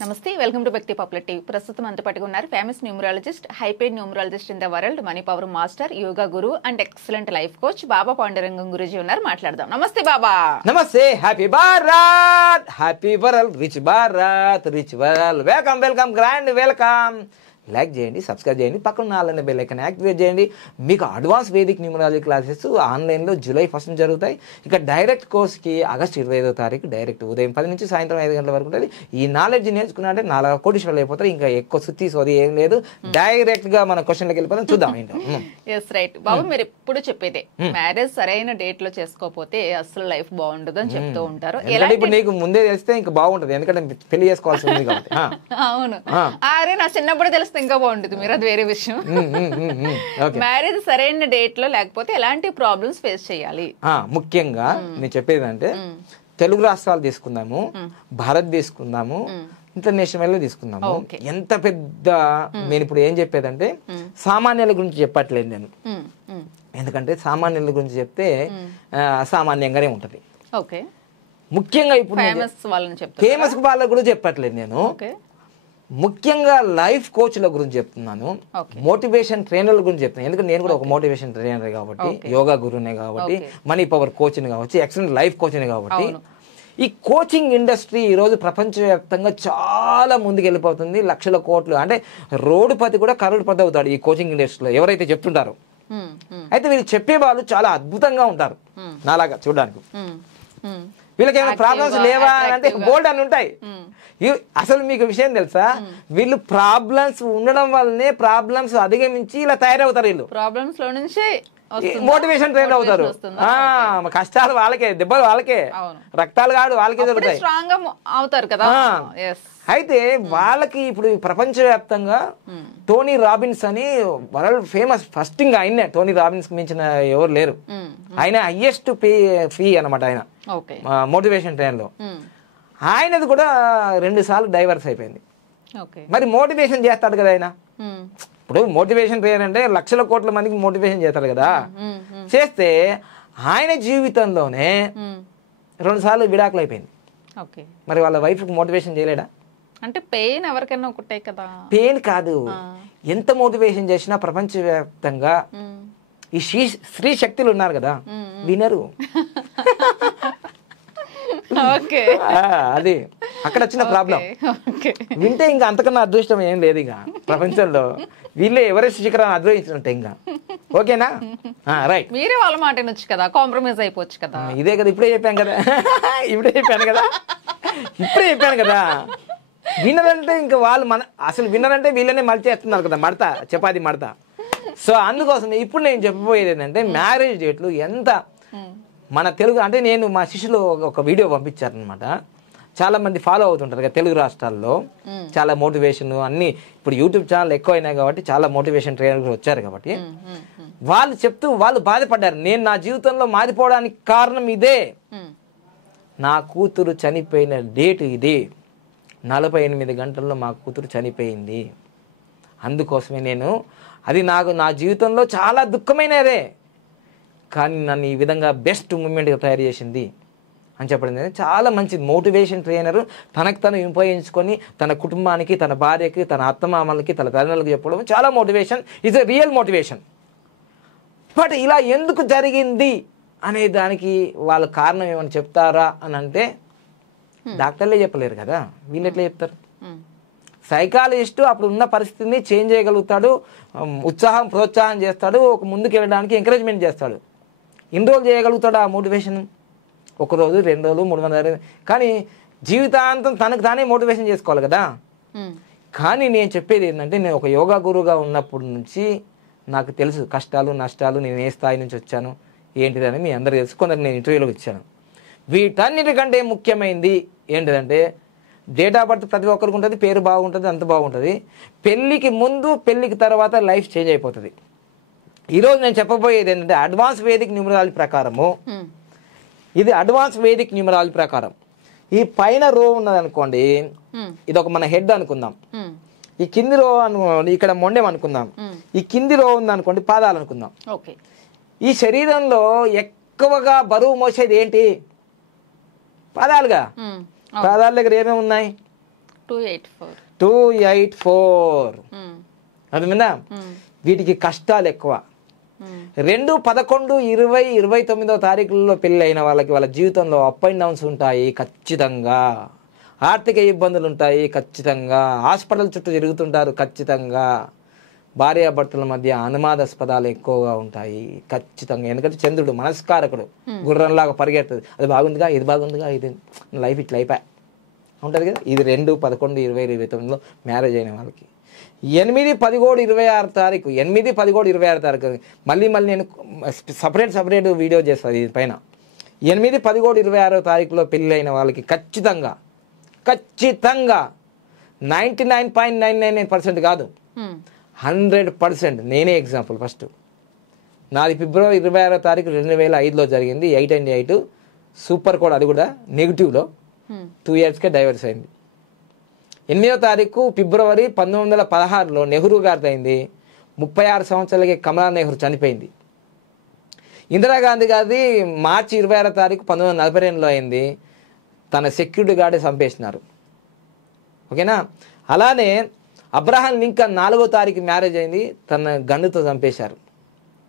నమస్తే welcome to Bhakti popular TV. ప్రస్తుతం అంత పట్టుకున్నారు famous numerologist, hyped numerologist in the world, money power master, yoga guru and excellent life coach Baba Pandurangam Guruji ఉన్నారు. మాట్లాడదాం. నమస్తే బాబా. నమస్తే. Happy Bharat, happy world, rich Bharat, rich world. Welcome welcome, grand welcome. Like చేయండి, subscribe చేయండి, పక్కన నాలుగు బెల్ ఐకాన్ యాక్టివేట్ చేయండి. మీకు అడ్వాన్స్ వేదిక్ న్యూమరాలజీ క్లాసెస్ ఆన్లైన్లో జూలై 1 జరుగుతాయి. ఇక డైరెక్ట్ కోర్స్కి ఆగస్టు 25వ తారీఖు డైరెక్ట్ ఉదయం 10 నుంచి సాయంత్రం 5 గంటల వరకు ఉంటుంది. ఈ నాలెడ్జ్ నేర్చుకున్నారంటే 4 కోటీశ్వరులు అయిపోతారు. ఇంకా ఎక్కువ సుత్తి సోది ఏం లేదు. డైరెక్ట్గా మన క్వశ్చన్లోకి వెళ్ళిపోతాం. చూద్దాం ఏంటో. ఎస్ రైట్ బాబు, మీరు ఎప్పుడు చెప్పేదే మ్యారేజ్ సరైన డేట్ లో చేసుకోకపోతే అసలు లైఫ్ బాగుండదు అని చెప్తూ ఉంటారు. ఇప్పుడు నీకు ముందే తెలిస్తే ఇంకా బాగుంటుంది, ఎందుకంటే పెళ్లి చేసుకోవాల్సి ఉంది కాబట్టి. అవును, అరే నా చిన్నప్పుడు తెలిస్తే ఇంకా బాగుంటుంది. మీరు అది వేరే విషయం. మ్యారేజ్ సరైన డేట్ లో లేకపోతే ఎలాంటి ప్రాబ్లమ్స్ ఫేస్ చేయాలి? ముఖ్యంగా నేను చెప్పేది అంటే తెలుగు రాష్ట్రాలు తీసుకుందాము, భారత్ తీసుకుందాము, ఇంటర్నేషనల్ తీసుకుందాము. ఎంత పెద్ద నేను ఇప్పుడు ఏం చెప్పేదంటే సామాన్యుల గురించి చెప్పట్లేదు నేను, ఎందుకంటే సామాన్యుల గురించి చెప్తే అసామాన్యంగానే ఉంటది. ముఖ్యంగా ఇప్పుడు ఫేమస్ వాళ్ళ గురించి చెప్పట్లేదు నేను, ముఖ్యంగా లైఫ్ కోచ్ల గురించి చెప్తున్నాను, మోటివేషన్ ట్రైనర్ల గురించి చెప్తున్నాను. ఎందుకంటే నేను కూడా ఒక మోటివేషన్ ట్రైనర్ కాబట్టి, యోగా గురువునే కాబట్టి, మనీ పవర్ కోచ్ని కాబట్టి, ఎక్సలెంట్ లైఫ్ కోచ్ని కాబట్టి, ఈ కోచింగ్ ఇండస్ట్రీ ఈరోజు ప్రపంచవ్యాప్తంగా చాలా ముందుకు వెళ్ళిపోతుంది. లక్షల కోట్లు, అంటే రోడ్డుపతి కూడా కరోడ్పతి అవుతాడు ఈ కోచింగ్ ఇండస్ట్రీలో ఎవరైతే చెప్తుంటారో. అయితే వీళ్ళు చెప్పే వాళ్ళు చాలా అద్భుతంగా ఉంటారు నాలాగా చూడడానికి. వీళ్ళకి ఏమైనా ప్రాబ్లమ్స్ లేవా అంటే బోల్డ్ అని ఉంటాయి. అసలు మీకు విషయం తెలుసా, వీళ్ళు ప్రాబ్లమ్స్ ఉండడం వల్లనే ప్రాబ్లమ్స్ అధిగమించి ఇలా తయారవుతారు. వీళ్ళు ప్రాబ్లమ్స్ లో నుంచి మోటివేషన్ ట్రైన్ అవుతారు. కష్టాలు వాళ్ళకే, దెబ్బలు వాళ్ళకే, రక్తాలు కాదు వాళ్ళకే దొరుకుతాయి. అవుతారు కదా. అయితే వాళ్ళకి ఇప్పుడు ప్రపంచవ్యాప్తంగా టోనీ రాబిన్స్ అని వరల్డ్ ఫేమస్, ఫస్ట్ ఇంకా ఆయనే, టోనీ రాబిన్స్ మించిన ఎవరు లేరు. ఆయన హైయెస్ట్ ఫీ అనమాట ఆయన మోటివేషన్ ట్రైన్ లో. ఆయనది కూడా 2 సార్లు డైవర్స్ అయిపోయింది. మరి మోటివేషన్ చేస్తాడు కదా ఆయన. ఇప్పుడు మోటివేషన్ ట్రైనర్ అంటే లక్షల కోట్ల మందికి మోటివేషన్ చేస్తాడు కదా. చేస్తే ఆయన జీవితంలోనే 2 సార్లు విడాకులు అయిపోయింది. మరి వాళ్ళ వైఫ్ కి మోటివేషన్ చేయలేడా? అంటే పెయిన్ ఎవరికైనా ఒకటే కదా. పెయిన్ కాదు, ఎంత మోటివేషన్ చేసినా ప్రపంచవ్యాప్తంగా ఈ స్త్రీ శక్తులు ఉన్నారు కదా, వినరు. అది అక్కడ వచ్చిన ప్రాబ్లం. వింటే ఇంకా అంతకన్నా అదృష్టం ఏం లేదు ఇక ప్రపంచంలో. వీళ్ళే ఎవరెస్ట్ శిఖరాన్ని అద్వయించినట్టే ఇంకా. ఓకేనా? రైట్. మీరే వాళ్ళ మాట వినొచ్చు కదా, కాంప్రమైజ్ అయిపోవచ్చు కదా. ఇదే కదా ఇప్పుడే చెప్పాను కదా, ఇప్పుడే చెప్పాను కదా. విన్నరంటే ఇంకా వాళ్ళు అసలు విన్నరంటే వీళ్ళనే మలిచేస్తున్నారు కదా, మడత, చపాతి మడత. సో అందుకోసం ఇప్పుడు నేను చెప్పబోయేది ఏంటంటే మ్యారేజ్ డేట్లు ఎంత మన తెలుగు, అంటే నేను మా శిష్యులు ఒక వీడియో పంపించారనమాట. చాలా మంది ఫాలో అవుతుంటారు కదా తెలుగు రాష్ట్రాల్లో, చాలా మోటివేషన్ అన్ని. ఇప్పుడు యూట్యూబ్ ఛానల్ ఎక్కువ అయినాయి కాబట్టి చాలా మోటివేషన్ ట్రైనర్లు వచ్చారు కాబట్టి వాళ్ళు చెప్తూ వాళ్ళు బాధపడ్డారు. నేను నా జీవితంలో మారిపోవడానికి కారణం ఇదే, నా కూతురు చనిపోయిన డేట్ ఇది, 48 గంటల్లో మా కూతురు చనిపోయింది. అందుకోసమే నేను, అది నా జీవితంలో చాలా దుఃఖమైనదే, కానీ నన్ను ఈ విధంగా బెస్ట్ మూమెంట్గా తయారు చేసింది అని చెప్పడం చాలా మంచిది. మోటివేషన్ ట్రైనర్ తనకు తను ఉపయోగించుకొని తన కుటుంబానికి, తన భార్యకి, తన అత్తమామలకి, తన తల్లిదండ్రులకు చెప్పడం చాలా motivation. It's a real motivation. But ఇలా ఎందుకు జరిగింది అనే దానికి వాళ్ళ కారణం ఏమని చెప్తారా అని అంటే డాక్టర్లే చెప్పలేరు కదా, వీళ్ళు ఎట్లా చెప్తారు? సైకాలజిస్టు అప్పుడు ఉన్న పరిస్థితిని చేంజ్ చేయగలుగుతాడు, ప్రోత్సాహం చేస్తాడు, ఒక ముందుకు వెళ్ళడానికి ఎంకరేజ్మెంట్ చేస్తాడు. ఎన్ని రోజులు చేయగలుగుతాడు ఆ మోటివేషన్? 1 రోజు, 2 రోజులు, 300. కానీ జీవితాంతం తనకు తానే మోటివేషన్ చేసుకోవాలి కదా. కానీ నేను చెప్పేది ఏంటంటే, నేను ఒక యోగా గురువుగా ఉన్నప్పటి నుంచి నాకు తెలుసు కష్టాలు నష్టాలు, నేను ఏ స్థాయి నుంచి వచ్చాను ఏంటిదని మీ అందరికీ తెలుసు. కొందరు నేను ఇంటర్వ్యూలోకి ఇచ్చాను. వీటన్నిటికంటే ముఖ్యమైనది ఏంటిదంటే డేట్ ఆఫ్ బర్త్ ప్రతి ఒక్కరికి ఉంటుంది, పేరు బాగుంటుంది, అంత బాగుంటుంది. పెళ్ళికి ముందు పెళ్ళికి తర్వాత లైఫ్ చేంజ్ అయిపోతుంది. ఈరోజు నేను చెప్పబోయేది ఏంటంటే అడ్వాన్స్ వేదిక్ న్యూమరాలజీ ప్రకారము, ఇది అడ్వాన్స్ వేదిక్ న్యూమరాలజీ ప్రకారం ఈ పైన రో ఉన్నది అనుకోండి, ఇది ఒక మన హెడ్ అనుకుందాం. ఈ కింది రో అనుకోండి, ఇక్కడ మొండెం అనుకుందాం. ఈ కింది రో ఉంది అనుకోండి, పాదాలు అనుకుందాం. ఈ శరీరంలో ఎక్కువగా బరువు మోసేది ఏంటి? పాదాలుగా. పాదాల దగ్గర ఏమేమి ఉన్నాయి? 284 అర్థమైందా? వీటికి కష్టాలు ఎక్కువ. 2, 11, 20, 29వ తారీఖులలో పెళ్ళి అయిన వాళ్ళకి వాళ్ళ జీవితంలో అప్ అండ్ డౌన్స్ ఉంటాయి ఖచ్చితంగా. ఆర్థిక ఇబ్బందులు ఉంటాయి ఖచ్చితంగా. హాస్పిటల్ చుట్టూ తిరుగుతుంటారు ఖచ్చితంగా. భార్యాభర్తల మధ్య అనుమానాస్పదాలు ఎక్కువగా ఉంటాయి ఖచ్చితంగా. ఎందుకంటే చంద్రుడు మనస్కారకుడు, గుర్రంలాగా పరిగెడుతుంది. అది బాగుందిగా, ఇది బాగుందిగా, ఇది లైఫ్ ఇట్లా అయిపోయి ఉంటుంది కదా. ఇది 2, 11, 20, 29లో మ్యారేజ్ అయిన వాళ్ళకి. 8, 13, 26 తారీఖు 8, 13, 26 తారీఖు మళ్ళీ నేను సపరేట్ వీడియో చేస్తాను దీని పైన. 8, 13, 26 తారీఖులో పెళ్ళి అయిన వాళ్ళకి ఖచ్చితంగా 99.999% కాదు, 100%. నేనే ఎగ్జాంపుల్. ఫస్ట్ నాది ఫిబ్రవరి 26వ తారీఖు 2005లో జరిగింది. 8/8 సూపర్ కోడ్, అది కూడా నెగిటివ్లో. 2 ఇయర్స్కే డైవర్స్ అయింది. 8వ తారీఖు ఫిబ్రవరి 1916లో నెహ్రూ గారిది అయింది. 36 సంవత్సరాలకి కమలా నెహ్రూ చనిపోయింది. ఇందిరాగాంధీ గారిది మార్చి 26వ తారీఖు 1942లో అయింది. తన సెక్యూరిటీ గార్డే చంపేసినారు. ఓకేనా? అలానే అబ్రహాం లింకన్ 4వ తారీఖు మ్యారేజ్ అయింది, తన గన్నుతో చంపేశారు,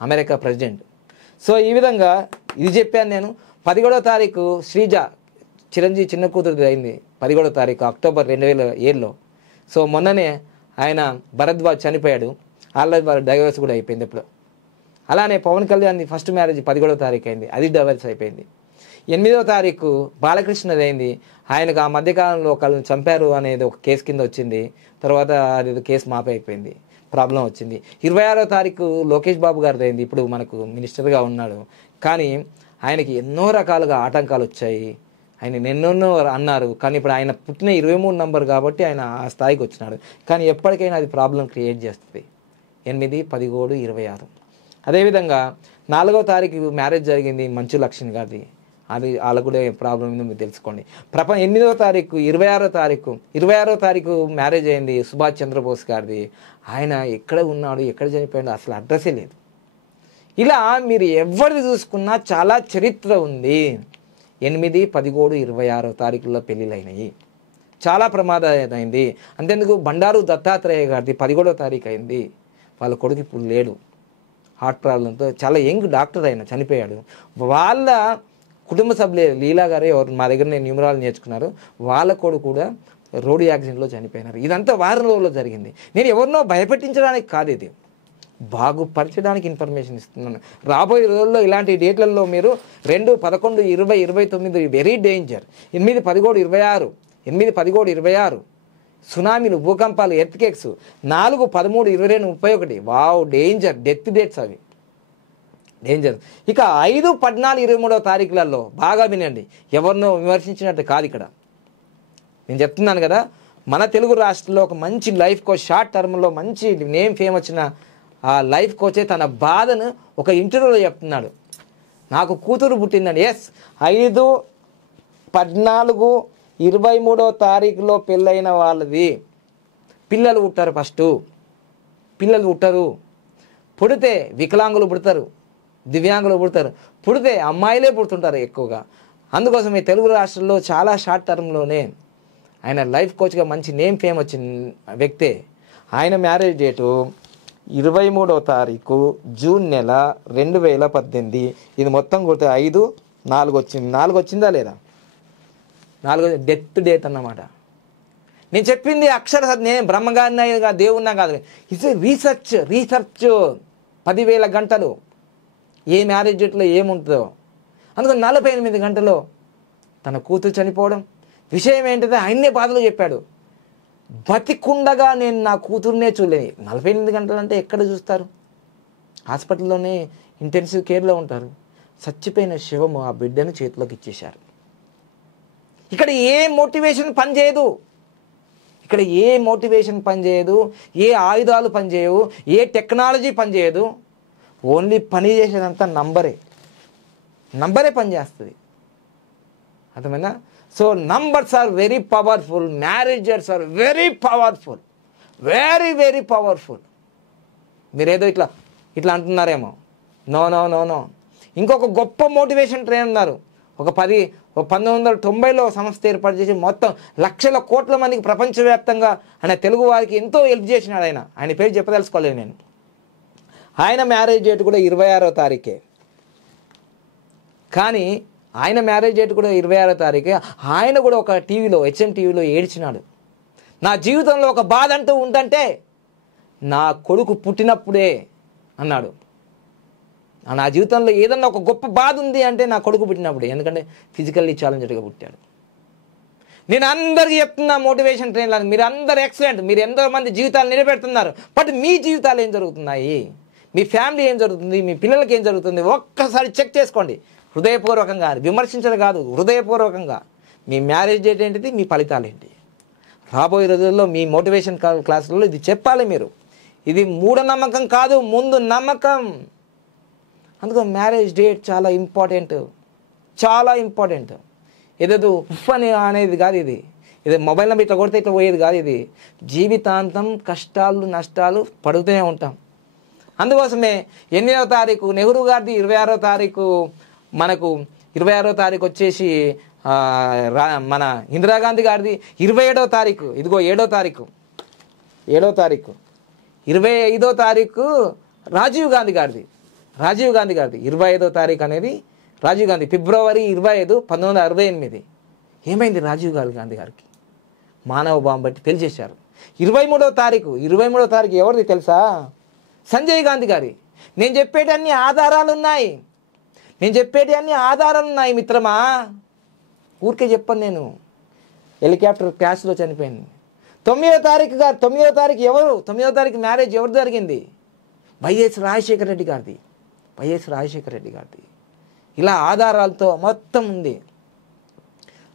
అమెరికా ప్రెసిడెంట్. సో ఈ విధంగా ఇది చెప్పాను నేను. 17వ తారీఖు శ్రీజ చిరంజీవి చిన్న కూతురుది అయింది 17వ తారీఖు అక్టోబర్ 2007లో. సో మొన్ననే ఆయన భరద్వాజ్ చనిపోయాడు, ఆల్రెడీ వాళ్ళ డైవర్స్ కూడా అయిపోయింది ఎప్పుడు. అలానే పవన్ కళ్యాణ్ ఫస్ట్ మ్యారేజ్ 17వ తారీఖు అయింది, అది డైవర్స్ అయిపోయింది. 8వ తారీఖు బాలకృష్ణది అయింది. ఆయనకు ఆ మధ్యకాలంలో ఒకళ్ళని చంపారు అనేది ఒక కేసు కింద వచ్చింది. తర్వాత అది కేసు మాఫీ అయిపోయింది, ప్రాబ్లం వచ్చింది. 26వ తారీఖు లోకేష్ బాబు గారిది అయింది. ఇప్పుడు మనకు మినిస్టర్గా ఉన్నాడు, కానీ ఆయనకి ఎన్నో రకాలుగా ఆటంకాలు వచ్చాయి. ఆయన ఎన్నెన్నో అన్నారు, కానీ ఇప్పుడు ఆయన పుట్టిన 23 నంబర్ కాబట్టి ఆయన ఆ స్థాయికి వచ్చినాడు. కానీ ఎప్పటికైనా అది ప్రాబ్లం క్రియేట్ చేస్తుంది. 8, 13, 26. అదేవిధంగా 4వ తారీఖు మ్యారేజ్ జరిగింది మంచు లక్ష్మి గారిది, అది వాళ్ళకు కూడా ప్రాబ్లం ఉందో మీరు తెలుసుకోండి. 8వ తారీఖు 26వ తారీఖు మ్యారేజ్ అయింది సుభాష్ చంద్రబోస్ గారిది. ఆయన ఎక్కడ ఉన్నాడు, ఎక్కడ చనిపోయాడు, అసలు అడ్రస్సే లేదు. ఇలా మీరు ఎవరిది చూసుకున్నా చాలా చరిత్ర ఉంది. 8, 13, 26 తారీఖుల్లో పెళ్ళిళ్ళు అయినాయి. చాలా ప్రమాదం అయింది. అంతేందుకు బండారు దత్తాత్రేయ గారిది 11వ తారీఖు అయింది. వాళ్ళ కొడుకు ఇప్పుడు లేడు, హార్ట్ ప్రాబ్లంతో. చాలా యంగ్ డాక్టర్ అయినా చనిపోయాడు. వాళ్ళ కుటుంబ సభ్యులే లీలా గారే ఎవరు మా దగ్గర నేను న్యూమరాలజీ నేర్చుకున్నారు, వాళ్ళ కొడుకు కూడా రోడ్డు యాక్సిడెంట్లో చనిపోయినారు. ఇదంతా వారం రోజుల్లో జరిగింది. నేను ఎవరినో భయపెట్టించడానికి కాదు, ఇది బాగుపరచడానికి ఇన్ఫర్మేషన్ ఇస్తున్నాను. రాబోయే రోజుల్లో ఇలాంటి డేట్లలో మీరు 2, 11, 20, 29 వెరీ డేంజర్. 8, 13, 26, 8, 13, 26 సునామీలు, భూకంపాలు, ఎర్త్కేక్స్. 4, 13, 22, 31 వావ్ డేంజర్, డెత్ డేట్స్ అవి డేంజర్. ఇక 5, 14, 23వ తారీఖులలో బాగా వినండి, ఎవరినో విమర్శించినట్టు కాదు ఇక్కడ. నేను చెప్తున్నాను కదా, మన తెలుగు రాష్ట్రంలో ఒక మంచి లైఫ్ కోచ్, షార్ట్ టర్మ్లో మంచి నేమ్ ఫేమ్ వచ్చిన ఆ లైఫ్ కోచే తన బాధను ఒక ఇంటర్వ్యూలో చెప్తున్నాడు. నాకు కూతురు పుట్టిందండి. ఎస్, 5, 14, 23వ తారీఖులో పెళ్ళైన వాళ్ళది పిల్లలు పుట్టారు. ఫస్ట్ పిల్లలు పుట్టరు, పుడితే వికలాంగులు పుడతారు, దివ్యాంగులు పుడతారు, పుడితే అమ్మాయిలే పుడుతుంటారు ఎక్కువగా. అందుకోసం ఈ తెలుగు రాష్ట్రాల్లో చాలా షార్ట్ టర్మ్లోనే ఆయన లైఫ్ కోచ్గా మంచి నేమ్ ఫేమ్ వచ్చిన వ్యక్తే. ఆయన మ్యారేజ్ డేటు 23వ తారీఖు జూన్ నెల 2018. ఇది మొత్తం కొడితే 5, 4 వచ్చింది. 4 వచ్చిందా లేదా? 4 డెత్ డేట్ అన్నమాట. నేను చెప్పింది అక్షర నేను బ్రహ్మగారిని దేవున్నా కాదు, ఇట్స్ రీసెర్చ్ 10,000 గంటలు ఏ మ్యారేజ్ డేట్లో ఏముంటుందో. అందుకని 48 గంటలో తన కూతురు చనిపోవడం. విషయం ఏంటంటే ఆయన్నే బాధలో చెప్పాడు, బతికుండగా నేను నా కూతురునే చూడలేని. 48 గంటలు అంటే ఎక్కడ చూస్తారు? హాస్పిటల్లోనే ఇంటెన్సివ్ కేర్లో ఉంటారు. చచ్చిపోయిన శవము ఆ బిడ్డను చేతిలోకి ఇచ్చేశారు. ఇక్కడ ఏ మోటివేషన్ పనిచేయదు, ఏ ఆయుధాలు పనిచేయవు, ఏ టెక్నాలజీ పనిచేయదు. ఓన్లీ పని చేసేదంతా నంబరే పనిచేస్తుంది. అర్థమైందా? So numbers are very powerful, marriages are very powerful, very powerful. మీరేదో ఇట్లా అంటున్నారేమో. నో. ఇంకొక గొప్ప మోటివేషన్ ట్రైనర్ ఉన్నారు. 1990లో సంస్థ ఏర్పాటు చేసి మొత్తం లక్షల కోట్ల మందికి ప్రపంచవ్యాప్తంగా ఆయన తెలుగు వారికి ఎంతో హెల్ప్ చేసినాడు. ఆయన పేరు చెప్పదలుచుకోలేదు నేను. ఆయన మ్యారేజ్ డేట్ కూడా 26వ తారీఖే. కానీ ఆయన మ్యారేజ్ డేట్ కూడా 26వ తారీఖే. ఆయన కూడా ఒక టీవీలో, HM టీవీలో ఏడ్చినాడు. నా జీవితంలో ఒక బాధ అంటూ ఉందంటే నా కొడుకు పుట్టినప్పుడే అన్నాడు. నా జీవితంలో ఏదన్నా ఒక గొప్ప బాధ ఉంది అంటే నా కొడుకు పుట్టినప్పుడే. ఎందుకంటే ఫిజికల్లీ ఛాలెంజ్డ్గా పుట్టాడు. నేను అందరికీ చెప్తున్నా మోటివేషన్ ట్రైనర్, మీరు అందరు ఎక్సలెంట్, మీరు ఎంతో మంది జీవితాలు నిలబెడుతున్నారు. బట్ మీ జీవితాలు ఏం జరుగుతున్నాయి, మీ ఫ్యామిలీ ఏం జరుగుతుంది, మీ పిల్లలకి ఏం జరుగుతుంది, ఒక్కసారి చెక్ చేసుకోండి. హృదయపూర్వకంగా, విమర్శించడం కాదు, హృదయపూర్వకంగా. మీ మ్యారేజ్ డేట్ ఏంటిది, మీ ఫలితాలు ఏంటి. రాబోయే రోజుల్లో మీ మోటివేషన్ క్లాసులలో ఇది చెప్పాలి మీరు. ఇది మూఢనమ్మకం కాదు, ముందు నమ్మకం. అందుకో మ్యారేజ్ డేట్ చాలా ఇంపార్టెంట్, చాలా ఇంపార్టెంట్. ఏదేదో ఉఫ్ అని అనేది కాదు ఇది. ఇది మొబైల్ నెంబర్ ఇట్లా కొడితే ఇట్లా పోయేది కాదు. ఇది జీవితాంతం కష్టాలు నష్టాలు పడుతూనే ఉంటాం. అందుకోసమే 8వ తారీఖు నెహ్రూ గారిది, 26వ తారీఖు మనకు 26వ తారీఖు వచ్చేసి మన ఇందిరాగాంధీ గారిది, 27వ తారీఖు ఇదిగో 7వ తారీఖు 25వ తారీఖు రాజీవ్ గాంధీ గారిది. 25వ తారీఖు అనేది రాజీవ్ గాంధీ, ఫిబ్రవరి 25, 1968. ఏమైంది రాజీవ్ గాంధీ గారికి? మానవ బాంబు బట్టి తెలిసేశారు. 23వ తారీఖు ఎవరిది తెలుసా? సంజయ్ గాంధీ గారి. నేను చెప్పేటి అన్ని ఆధారాలు ఉన్నాయి మిత్రమా, ఊరికే చెప్పను నేను. హెలికాప్టర్ క్రాష్లో చనిపోయింది. 9వ తారీఖు ఎవరు? 9వ తారీఖు మ్యారేజ్ ఎవరు జరిగింది? వైఎస్ రాజశేఖర రెడ్డి గారిది. ఇలా ఆధారాలతో మొత్తం ఉంది.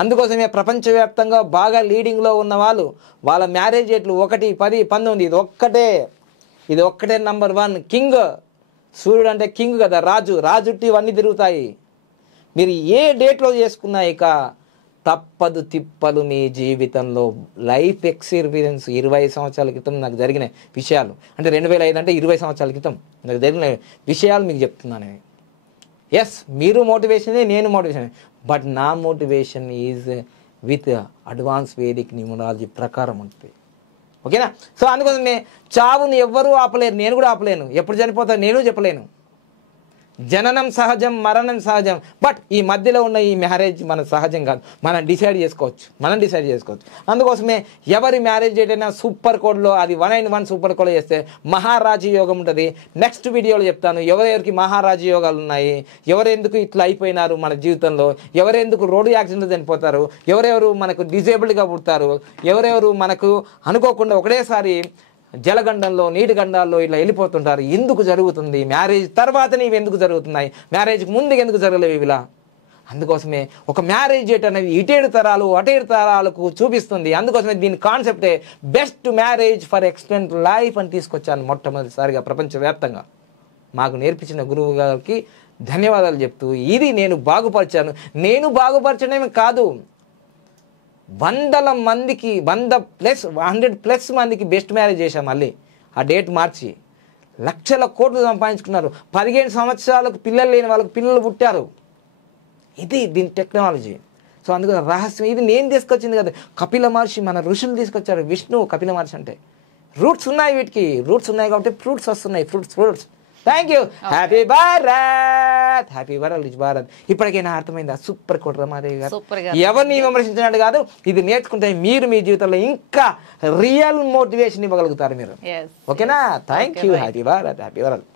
అందుకోసమే ప్రపంచవ్యాప్తంగా బాగా లీడింగ్లో ఉన్న వాళ్ళ మ్యారేజ్ డేట్లు 1, 10, 19 ఇది ఒక్కటే నంబర్ 1. కింగ్. సూర్యుడు అంటే కింగ్ కదా, రాజుట్టి ఇవన్నీ తిరుగుతాయి. మీరు ఏ డేట్లో చేసుకున్నా ఇక తప్పదు తిప్పలు మీ జీవితంలో. లైఫ్ ఎక్స్పీరియన్స్ 20 సంవత్సరాల క్రితం నాకు జరిగిన విషయాలు, అంటే 2005 అంటే 20 సంవత్సరాల క్రితం నాకు జరిగిన విషయాలు మీకు చెప్తున్నాను. ఎస్, మీరు మోటివేషనే, నేను మోటివేషన్. బట్ నా motivation is with advance Vedic numerology ప్రకారం ఉంటుంది. ఓకేనా? సో అందుకోసమే చావుని ఎవ్వరూ ఆపలేరు, నేను కూడా ఆపలేను. ఎప్పుడు చనిపోతా నేను చెప్పలేను. జననం సహజం, మరణం సహజం. బట్ ఈ మధ్యలో ఉన్న ఈ మ్యారేజ్ మన సహజం కాదు, మనం డిసైడ్ చేసుకోవచ్చు. అందుకోసమే ఎవరి మ్యారేజ్ డేట్ అయినా సూపర్ కోడ్లో, అది 191 సూపర్ కోడ్లో చేస్తే మహారాజీ యోగం ఉంటుంది. నెక్స్ట్ వీడియోలో చెప్తాను ఎవరెవరికి మహారాజీ యోగాలు ఉన్నాయి, ఎవరెందుకు ఇట్లా అయిపోయినారు మన జీవితంలో, ఎవరెందుకు రోడ్డు యాక్సిడెంట్లో చనిపోతారు, ఎవరెవరు మనకు డిజేబుల్డ్గా పుడతారు, ఎవరెవరు మనకు అనుకోకుండా ఒకటేసారి జలగండంలో, నీటి గండాల్లో ఇట్లా వెళ్ళిపోతుంటారు. ఎందుకు జరుగుతుంది? మ్యారేజ్ తర్వాతనే ఇవి ఎందుకు జరుగుతున్నాయి, మ్యారేజ్కి ముందుకు ఎందుకు జరగలేవు ఇలా? అందుకోసమే ఒక మ్యారేజ్ డేట్ అనేది ఇటేడు తరాలు అటేడు తరాలకు చూపిస్తుంది. అందుకోసమే దీని కాన్సెప్టే best marriage for extent life అని తీసుకొచ్చాను మొట్టమొదటిసారిగా ప్రపంచవ్యాప్తంగా. మాకు నేర్పించిన గురువు గారికి ధన్యవాదాలు చెప్తూ ఇది నేను బాగుపరిచాను. నేను బాగుపరచడమే కాదు, 100 మందికి 100+ మందికి బెస్ట్ మ్యారేజ్ చేశాం. మళ్ళీ ఆ డేట్ మార్చి లక్షల కోట్లు సంపాదించుకున్నారు. 15 సంవత్సరాలకు పిల్లలు లేని వాళ్ళకి పిల్లలు పుట్టారు. ఇది దీని టెక్నాలజీ. సో అందుకని రహస్యం ఇది నేను తీసుకొచ్చింది కదా, కపిల మహర్షి మన ఋషులు తీసుకొచ్చారు. విష్ణువు కపిల మహర్షి అంటే రూట్స్ ఉన్నాయి, వీటికి రూట్స్ ఉన్నాయి కాబట్టి ఫ్రూట్స్ వస్తున్నాయి. Fruits. Thank you. Happy world Bharat. ఇప్పటికైనా అర్థమైందా? సూపర్ కోట రమాదేవి గారు. ఎవరిని విమర్శించినట్టు కాదు, ఇది నేర్చుకుంటే మీరు మీ జీవితంలో ఇంకా రియల్ మోటివేషన్ ఇవ్వగలుగుతారు మీరు. ఓకేనా? Thank you. Happy world.